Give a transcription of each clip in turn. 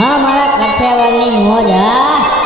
હા મારા કાઠિયાવાડની મોજ હા.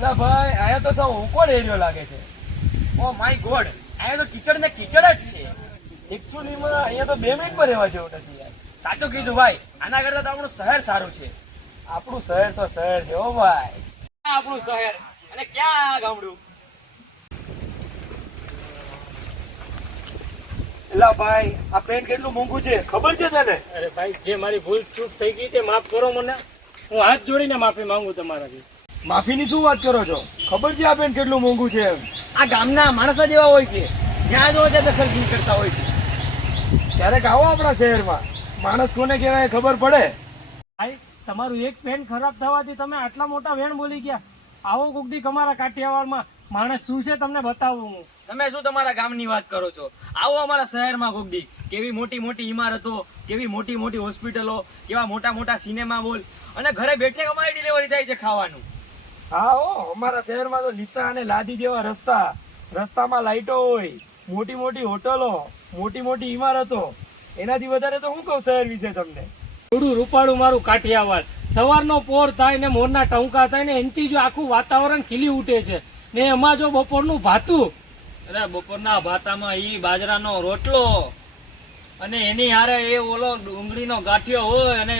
એલા ભાઈ આયા તો સાવ ઓકવર્ડ એરિયો લાગે છે. ઓ માય ગોડ, આયા તો કીચડ ને કીચડ જ છે. એકચ્યુઅલીમાં અહીંયા તો 2 મિનિટ પર રહેવા જેવું નથી યાર. સાચું કીધું ભાઈ, આના કરતા તો આપણું શહેર સારું છે. આપણું શહેર તો શહેર છે ઓ ભાઈ. ક્યાં આપણું શહેર અને ક્યાં આ ગામડું? એલા ભાઈ આ પેન્ટ કેટલું મોંઘું છે ખબર છે તને? અરે ભાઈ, જે મારી ભૂલ ચૂક થઈ ગઈ તે માફ કરો મને. હું હાથ જોડીને માફી માંગુ તમારાથી. માફીની શું વાત કરો છો? ખબર છે આ પેન્ટ કેટલું મોંઘું છે? આ ગામના માણસો જેવા હોય છે, જ્યાં જો ત્યાં દખલગીરી કરતા હોય છે. ક્યારેક આવો આપણા શહેરમાં, માણસ કોને કહેવાય ખબર પડે. ભાઈ, તમારું એક પેન ખરાબ થવાથી તમે આટલા મોટા વેણ બોલી ગયા. આવો કોક દી અમારા કાઠિયાવાડમાં માણસ શું છે તમને બતાવું હું. તમે શું તમારા ગામની વાત કરો છો? આવો અમારા શહેરમાં ગોગદી. કેવી મોટી મોટી ઇમારતો, કેવી મોટી મોટી હોસ્પિટલો, કેવા મોટા મોટા સિનેમા મોલ, અને ઘરે બેઠે અમારી ડિલિવરી થાય છે ખાવાનું. હા અમારા શહેરમાં તો લીસા અને લાદી જેવા રસ્તા, રસ્તામાં લાઈટો હોય, મોટી મોટી હોટલો, મોટી મોટી ઇમારતો. એનાથી વધારે તો હું કહું શહેર વિશે તમને. થોડું રૂપાળું મારું કાઠિયાવાડ. સવારનો પોર થાય ને મોરના ટંકા થાય ને એનથી જો આખું વાતાવરણ ખીલી ઉઠે છે. ને એમાં જો બપોરનું ભાતું, અરે બપોરના ભાતામાં ઈ બાજરાનો રોટલો અને એની હારે એ ઓલો ડુંગળીનો ગાંઠિયો હોય અને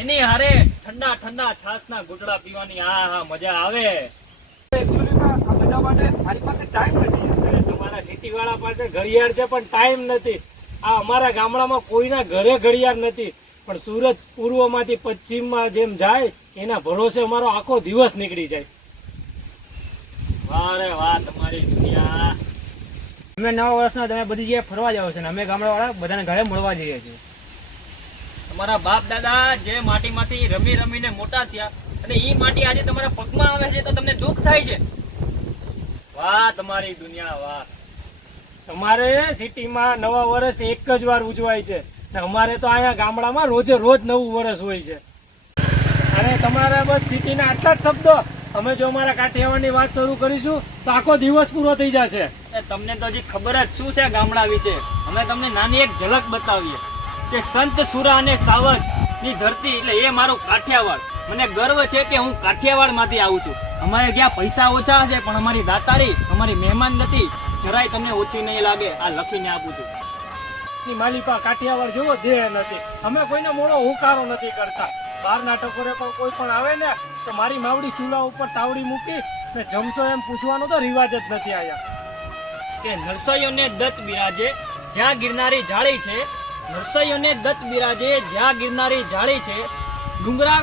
એની હારે ઠંડા ઠંડા છાસના ઘૂંટડા પીવાની હા મજા આવે. એકચ્યુઅલીમાં આ બધા માટે મારી પાસે ટાઈમ નથી. અને તમારા સિટી વાળા પાસે ઘડિયાળ છે પણ ટાઈમ નથી. આ અમારા ગામડામાં કોઈના ઘરે ઘડિયાળ નથી, પણ સુરત પૂર્વમાંથી પશ્ચિમમાં જેમ જાય એના ભરોસે અમારો આખો દિવસ નીકળી જાય. વાહ રે વાહ તમારી દુનિયા. અમે નવા વર્ષના તમે બધી જગ્યાએ ફરવા જાવ છો ને અમે ગામડા વાળા બધાને ઘરે મળવા જઈએ છીએ. તમારા બાપ દાદા જે માટીમાંથી રમી રમીને મોટા થયા અને ઈ માટી આજે તમારા પગમાં આવે છે તો તમને દુઃખ થાય છે. વાહ તમારી દુનિયા વાહ. અમારે સિટીમાં નવા વર્ષ એક જ વાર ઉજવાય છે ને અમારે તો અહીંયા ગામડામાં રોજે રોજ નવું વર્ષ હોય છે. અને તમારે બસ સિટીના આટલા જ શબ્દો. અમે જો અમારા કાઠિયાવાડની વાત શરૂ કરીશું તો આખો દિવસ પૂરો થઈ જશે. તમને તો હજી ખબર જ શું છે ગામડા વિશે. અમે તમને નાની એક ઝલક બતાવીએ કે સંત સુરા અને સાવજ ની ધરતી એટલે એ મારું કાઠિયાવાડ. મને ગર્વ છે કે હું કાઠિયાવાડ માંથી આવું છું. અમારે ત્યાં પૈસા ઓછા છે પણ અમારી દાતારી, અમારી મહેમાન ગતિ જરાય તમને ઓછી નહીં લાગે. આ લખીને આપું છું. માલિપા કાઠિયાવાડ જેવો ધ્યેય નથી. અમે કોઈને મોડો હુંકારો નથી કરતા. બહારના ટકોરે પણ કોઈ પણ આવે ને તો મારી માવડી ચૂલા ઉપર તાવડી મૂકી ને જમશો એમ પૂછવાનો તો રિવાજ જ નથી આયા. કે નરસૈયોને દત્ત બિરાજે જ્યાં ગિરનારી જાળી છે, નરસૈયોને દત્ત બિરાજે જ્યાં ગિરનારી જાળી છે, ડુંગરા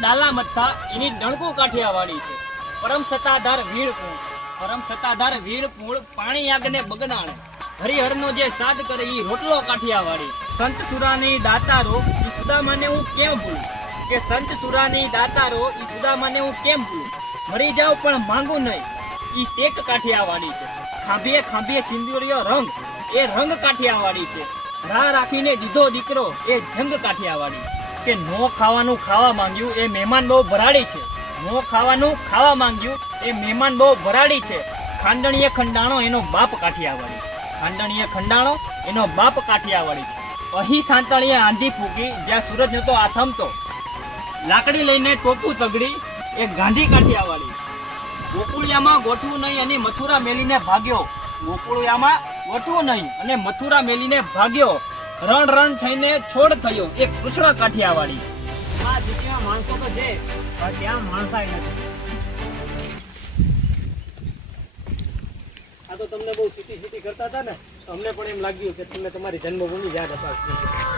ડાલા મથા એની ડણકું કાઠિયાવાડી છે. પરમ સત્તાધાર વીરપૂળ, પરમ સત્તાધાર વીરપૂળ, પાણી આગને બગડાણે, હરિહરનો જે સાદ કરે ઈ રોટલો કાઠિયાવાડી. સંત સુરાની દાતારો ઈ સુદામાને હું કેમ ભૂલું, કે સંત સુરાની દાતારો ઈ સુદામાને હું કેમ ભૂલું. મરી જાવ પણ માંગુ નહીં ઈ ટેક કાઠિયાવાડી છે. ખાંભીએ ખાંભીએ સિંદુરિયો રંગ એ રંગ કાઠિયાવાડી છે. રાહ રાખીને દીધો દીકરો એ જંગ કાઠિયાવાડી. કે નો ખાવાનું ખાવા માંગ્યું એ મહેમાન બહુ ભરાડી છે. નો ખાવાનું ખાવા માંગ્યું એ મહેમાન બહુ ભરાડી છે. ખાંડણીએ ખંડાણો એનો બાપ કાઠિયાવાડી. ખાંડણીએ ખંડાણો એનો બાપ કાઠિયાવાડી છે. અહીં સાંતળીએ આંધી ફૂકી જ્યાં સૂરજ નતો આથમતો. લાકડી લઈને ટોપું તગડી એ ગાંધી કાઠિયાવાડી. ગોકુળિયામાં ગોઠવું નહીં અને મથુરા મેલીને ભાગ્યો. ગોકુળિયામાં ગોઠવું નહીં અને મથુરા મેલીને ભાગ્યો. રણ રણ થઈને છોડ થયો એ કૃષ્ણ કાઠિયાવાડી છે. આ સિટીમાં માણસો તો છે પણ ત્યાં માણસાઈ નથી. આ તો તમને બહુ સિટી કરતા હતા ને, તો અમને પણ એમ લાગ્યું કે તમને તમારી જન્મભૂમિ યાદ અપાવશે.